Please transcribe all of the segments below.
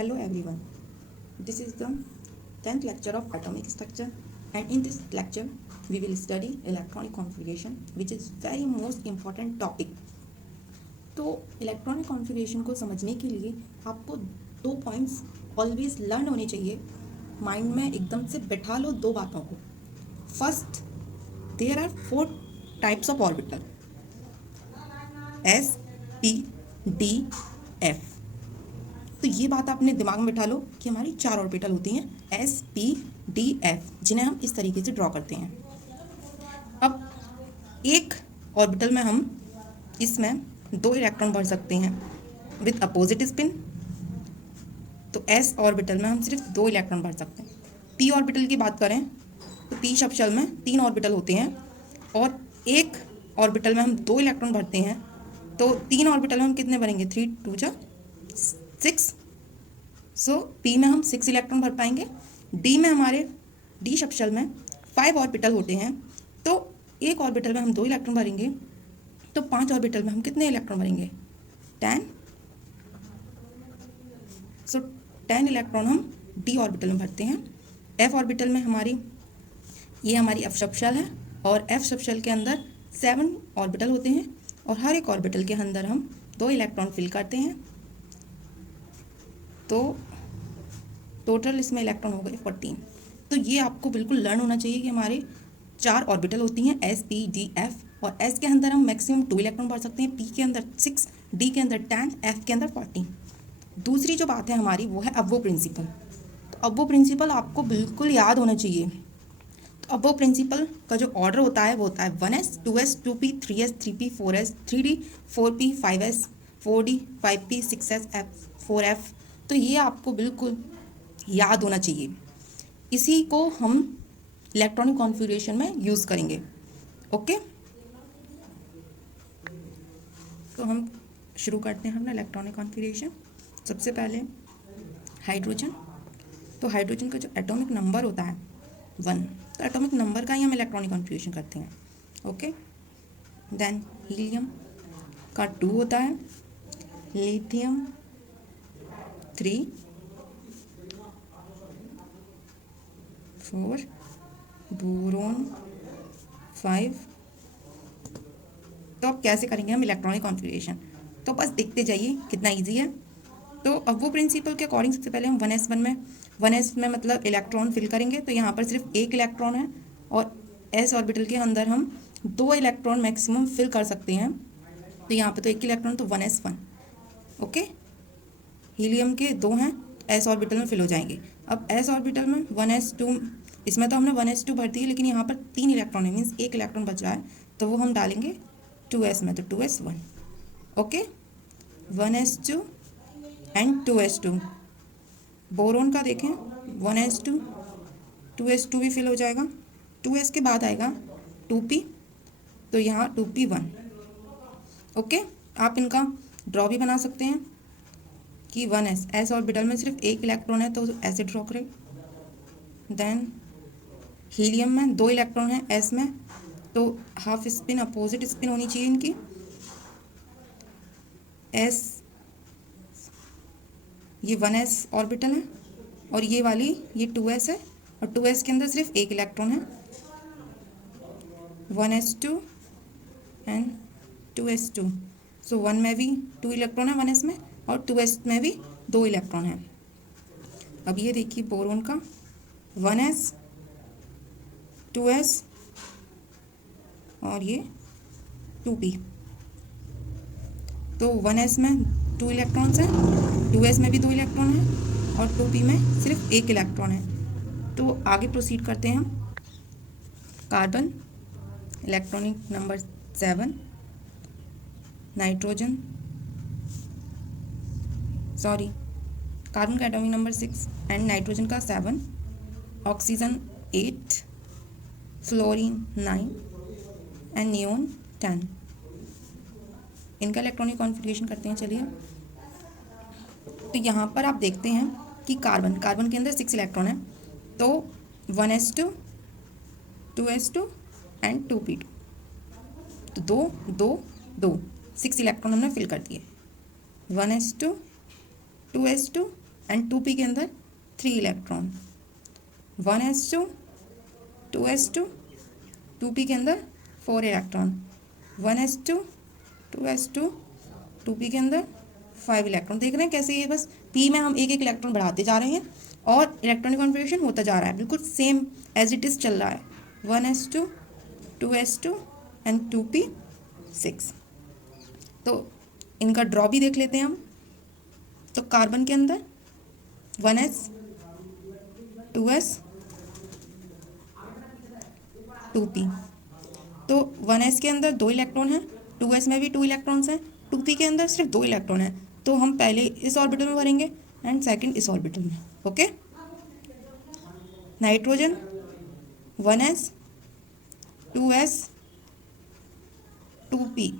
Hello everyone. This is the 10th lecture of atomic structure, and in this lecture we will study electronic configuration, which is very most important topic. तो electronic configuration को समझने के लिए आपको दो points always learn होने चाहिए, mind में एकदम से बैठा लो दो बातों को. First, there are 4 types of orbital, s, p, d, f. तो ये बात आपने दिमाग में बैठा लो कि हमारी 4 ऑर्बिटल होती हैं, एस, पी, डी, एफ, जिन्हें हम इस तरीके से ड्रॉ करते हैं. अब एक ऑर्बिटल में हम इसमें 2 इलेक्ट्रॉन भर सकते हैं विथ अपोजिट स्पिन. तो एस ऑर्बिटल में हम सिर्फ 2 इलेक्ट्रॉन भर सकते हैं. पी ऑर्बिटल की बात करें तो पी शब्द में 3 ऑर्बिटल होते हैं और एक ऑर्बिटल में हम 2 इलेक्ट्रॉन भरते हैं. तो 3 ऑर्बिटल में हम कितने भरेंगे? 3 2 जा 6. सो पी में हम 6 इलेक्ट्रॉन भर पाएंगे. डी में हमारे डी शब्द में 5 ऑर्बिटल होते हैं. तो एक ऑर्बिटल में हम 2 इलेक्ट्रॉन भरेंगे, तो 5 ऑर्बिटल में हम कितने इलेक्ट्रॉन भरेंगे? 10. सो 10 इलेक्ट्रॉन हम डी ऑर्बिटल में भरते हैं. एफ ऑर्बिटल में हमारी एफ शब्द है और एफ शब्द के अंदर 7 ऑर्बिटल होते हैं और हर एक ऑर्बिटल के अंदर हम 2 इलेक्ट्रॉन फिल करते हैं. तो टोटल इसमें इलेक्ट्रॉन हो गए 14. तो ये आपको बिल्कुल लर्न होना चाहिए कि हमारे 4 ऑर्बिटल होती हैं, एस, पी, डी, एफ. और एस के अंदर हम मैक्सिमम 2 इलेक्ट्रॉन भर सकते हैं, पी के अंदर 6, डी के अंदर 10, एफ के अंदर 14. दूसरी जो बात है हमारी वो है अब्बो प्रिंसिपल. तो अब्बो प्रिंसिपल आपको बिल्कुल याद होना चाहिए. तो अब्बो प्रिंसिपल का जो ऑर्डर होता है वो होता है 1s, 2s, 2p, 3s, 3p, 4s, 3d, 4p, 5s, 4d, 5p, 6s, f, 4f. तो ये आपको बिल्कुल याद होना चाहिए. इसी को हम इलेक्ट्रॉनिक कॉन्फ़िगरेशन में यूज़ करेंगे. ओके, तो हम शुरू करते हैं अपना इलेक्ट्रॉनिक कॉन्फ़िगरेशन. सबसे पहले हाइड्रोजन. तो हाइड्रोजन का जो एटॉमिक नंबर होता है 1, तो एटॉमिक नंबर का ही हम इलेक्ट्रॉनिक कॉन्फ़िगरेशन करते हैं. ओके, देन हीलियम का 2 होता है, लिथियम 3, 4, बोरोन 5. तो अब कैसे करेंगे हम इलेक्ट्रॉनिक कॉन्फ़िगरेशन? तो बस देखते जाइए कितना इजी है. तो अब वो प्रिंसिपल के अकॉर्डिंग सबसे पहले हम 1s में मतलब इलेक्ट्रॉन फिल करेंगे. तो यहाँ पर सिर्फ 1 इलेक्ट्रॉन है और एस ऑर्बिटल के अंदर हम 2 इलेक्ट्रॉन मैक्सिमम फिल कर सकते हैं. तो यहाँ पर तो 1 इलेक्ट्रॉन, तो 1s1. ओके, हीलियम के 2 हैं, एस ऑर्बिटल में फिल हो जाएंगे. अब एस ऑर्बिटल में 1s2, इसमें तो हमने 1s2 भर दी है, लेकिन यहाँ पर 3 इलेक्ट्रॉन है, मीन्स 1 इलेक्ट्रॉन बच रहा है, तो वो हम डालेंगे 2s में, तो 2s1. Okay, 1s2 and 2s2. Boron का देखें 1s2, 2s2 भी फिल हो जाएगा. 2s के बाद आएगा 2p, तो यहाँ 2p1. ओके, आप इनका ड्रॉ भी बना सकते हैं कि 1s, एस ऑर्बिटल में सिर्फ 1 इलेक्ट्रॉन है तो ऐसे ड्रॉ करें. देन हीलियम में 2 इलेक्ट्रॉन है एस में, तो हाफ स्पिन अपोजिट स्पिन होनी चाहिए इनकी. एस, ये 1s ऑर्बिटल है और ये वाली ये 2s है और 2s के अंदर सिर्फ 1 इलेक्ट्रॉन है. 1s2 and 2s2. सो 1 में भी 2 इलेक्ट्रॉन है 1s में और 2s में भी 2 इलेक्ट्रॉन है. अब ये देखिए बोरोन का 1s, 2s और ये 2p. तो 1s में 2 इलेक्ट्रॉन्स हैं, 2s में भी 2 इलेक्ट्रॉन हैं और 2p में सिर्फ 1 इलेक्ट्रॉन है. तो आगे प्रोसीड करते हैं हम. Carbon electronic number 7, nitrogen carbon का एटॉमिक नंबर 6 एंड नाइट्रोजन का 7, ऑक्सीजन 8, फ्लोरीन 9 एंड नियोन 10. इनका इलेक्ट्रॉनिक कॉन्फ़िगरेशन करते हैं. चलिए, तो यहाँ पर आप देखते हैं कि कार्बन के अंदर 6 इलेक्ट्रॉन है, तो 1s2, 2s2 एंड 2p2. तो 2 2 2 6 इलेक्ट्रॉन हमने फिल कर दिए. 1s2, 2s2 एंड 2p के अंदर 3 इलेक्ट्रॉन, 1s2, 2s2, 2p के अंदर 4 इलेक्ट्रॉन, 1s2, 2s2, 2p के अंदर 5 इलेक्ट्रॉन। देख रहे हैं कैसे ये बस p में हम एक एक इलेक्ट्रॉन बढ़ाते जा रहे हैं और इलेक्ट्रॉनिक कॉन्फ़िगरेशन होता जा रहा है, बिल्कुल सेम एज इट इज़ चल रहा है। 1s2, 2s2 and 2p6। तो इनका ड्रॉ भी देख लेते हैं हम। तो कार्बन के अंदर 1s, 2s, 2p। तो 1s के अंदर 2 इलेक्ट्रॉन हैं, 2s में भी 2 इलेक्ट्रॉन्स हैं, 2p के अंदर सिर्फ 2 इलेक्ट्रॉन हैं। तो हम पहले इस ऑर्बिटल में भरेंगे एंड सेकंड इस ऑर्बिटल में। Okay. Nitrogen 1s, 2s, 2p।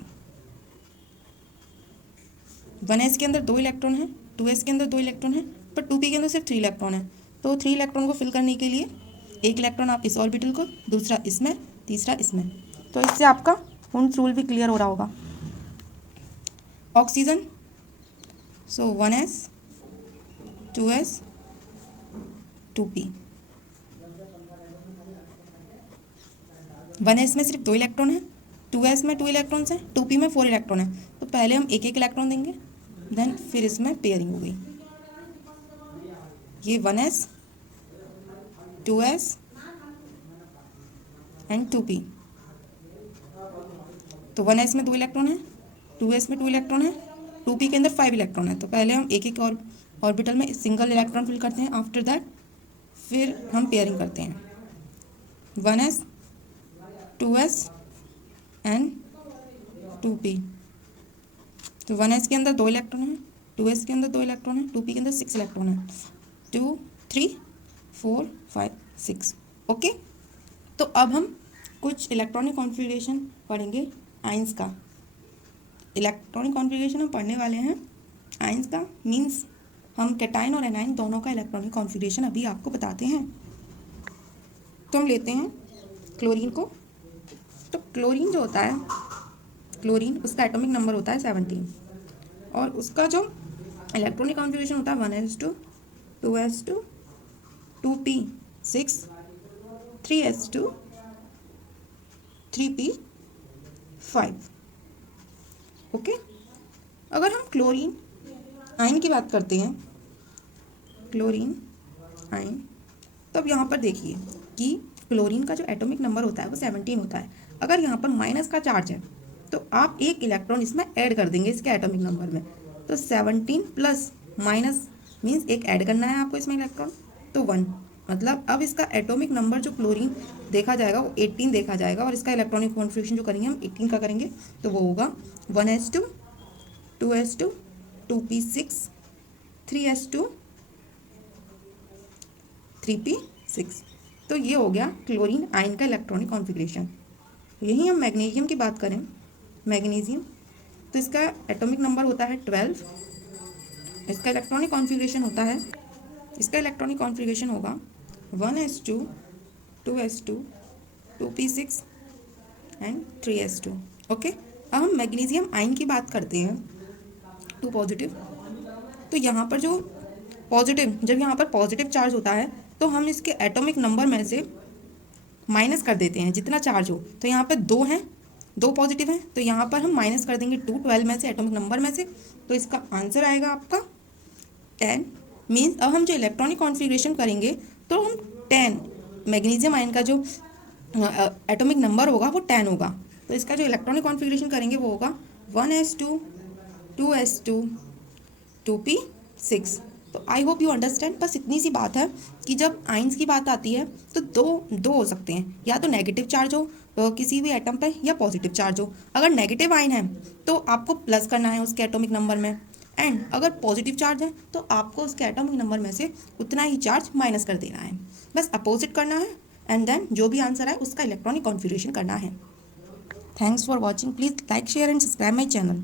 1s के अंदर 2 इलेक्ट्रॉन हैं, 2s के अंदर 2 इलेक्ट्रॉन हैं, पर 2p के अंदर सिर्फ 3 इलेक्ट्रॉन है। तो 3 इलेक्ट्रॉन को फिल करने के लिए एक इलेक्ट्रॉन आप इस ऑर्बिटल को, दूसरा इसमें, तीसरा इसमें। तो इससे आपका हुंड्स रूल भी क्लियर हो रहा होगा। ऑक्सीजन, सो 1s, 2s, 2p। 1s में सिर्फ 2 इलेक्ट्रॉन है, 2s में 2 इलेक्ट्रॉन्स हैं, 2p में 4 इलेक्ट्रॉन है। तो पहले हम एक एक इलेक्ट्रॉन देंगे, देन फिर इसमें पेयरिंग हो गई। ये 1s, 2s एंड 2p। तो 1s में 2 इलेक्ट्रॉन है, 2s में 2 इलेक्ट्रॉन है, 2p के अंदर 5 इलेक्ट्रॉन है। तो पहले हम एक एक और ऑर्बिटल में सिंगल इलेक्ट्रॉन फिल करते हैं, आफ्टर दैट फिर हम पेयरिंग करते हैं। 1s, 2s and 2p। तो 1s के अंदर 2 इलेक्ट्रॉन है, 2s के अंदर 2 इलेक्ट्रॉन है, 2p के अंदर 6 इलेक्ट्रॉन है। 2, 3, 4, 5, 6। ओके। तो अब हम कुछ इलेक्ट्रॉनिक कॉन्फ़िगरेशन पढ़ेंगे आयंस का। इलेक्ट्रॉनिक कॉन्फ़िगरेशन हम पढ़ने वाले हैं आयंस का, मीन्स हम कैटायन और एनायन दोनों का इलेक्ट्रॉनिक कॉन्फ़िगरेशन अभी आपको बताते हैं। तो हम लेते हैं क्लोरीन को। तो क्लोरीन जो होता है, क्लोरीन उसका एटॉमिक नंबर होता है 17 और उसका जो इलेक्ट्रॉनिक कॉन्फ़िगरेशन होता है 1s2, 2s2, 2p6, 3s2, 3p5। Okay. अगर हम क्लोरीन आयन की बात करते हैं, क्लोरीन आयन, तब यहाँ पर देखिए कि क्लोरीन का जो एटॉमिक नंबर होता है वो 17 होता है। अगर यहाँ पर माइनस का चार्ज है तो आप एक इलेक्ट्रॉन इसमें ऐड कर देंगे इसके एटॉमिक नंबर में। तो 17 प्लस माइनस मीन्स एक ऐड करना है आपको इसमें इलेक्ट्रॉन, तो 1। मतलब अब इसका एटॉमिक नंबर जो क्लोरीन देखा जाएगा वो 18 देखा जाएगा और इसका इलेक्ट्रॉनिक कॉन्फ़िगरेशन जो करेंगे हम 18 का करेंगे। तो वो होगा 1s2, 2s2, 2p6, 3s2, 3p6। तो ये हो गया क्लोरीन आयन का इलेक्ट्रॉनिक कॉन्फ़िगरेशन। यही हम मैग्नीशियम की बात करें, मैग्नीशियम, तो इसका एटॉमिक नंबर होता है 12। इसका इलेक्ट्रॉनिक कॉन्फ़िगरेशन होता है, इसका इलेक्ट्रॉनिक कॉन्फ़िगरेशन होगा 1s2, 2s2, 2p6 and 3s2। Okay. अब हम मैग्नीशियम आयन की बात करते हैं, 2 पॉजिटिव। तो यहाँ पर जो पॉजिटिव, जब यहाँ पर पॉजिटिव चार्ज होता है तो हम इसके एटॉमिक नंबर में से माइनस कर देते हैं जितना चार्ज हो। तो यहाँ पर 2 हैं, 2 पॉजिटिव हैं, तो यहाँ पर हम माइनस कर देंगे 2 12 में से, एटॉमिक नंबर में से। तो इसका आंसर आएगा आपका 10। मीन्स अब हम जो इलेक्ट्रॉनिक कॉन्फ़िगरेशन करेंगे तो हम 10, मैग्नीशियम आयन का जो एटॉमिक नंबर होगा वो 10 होगा। तो इसका जो इलेक्ट्रॉनिक कॉन्फ़िगरेशन करेंगे वो होगा 1s2, 2s2, 2p6। तो आई होप यू अंडरस्टैंड। बस इतनी सी बात है कि जब आयंस की बात आती है तो दो हो सकते हैं, या तो नेगेटिव चार्ज हो किसी भी एटम पे, या पॉजिटिव चार्ज हो। अगर नेगेटिव आयन है तो आपको प्लस करना है उसके एटॉमिक नंबर में, एंड अगर पॉजिटिव चार्ज है तो आपको उसके एटॉमिक नंबर में से उतना ही चार्ज माइनस कर देना है। बस अपोजिट करना है एंड देन जो भी आंसर है उसका इलेक्ट्रॉनिक कॉन्फ़िगरेशन करना है। Thanks for watching. Please like, share and subscribe my channel.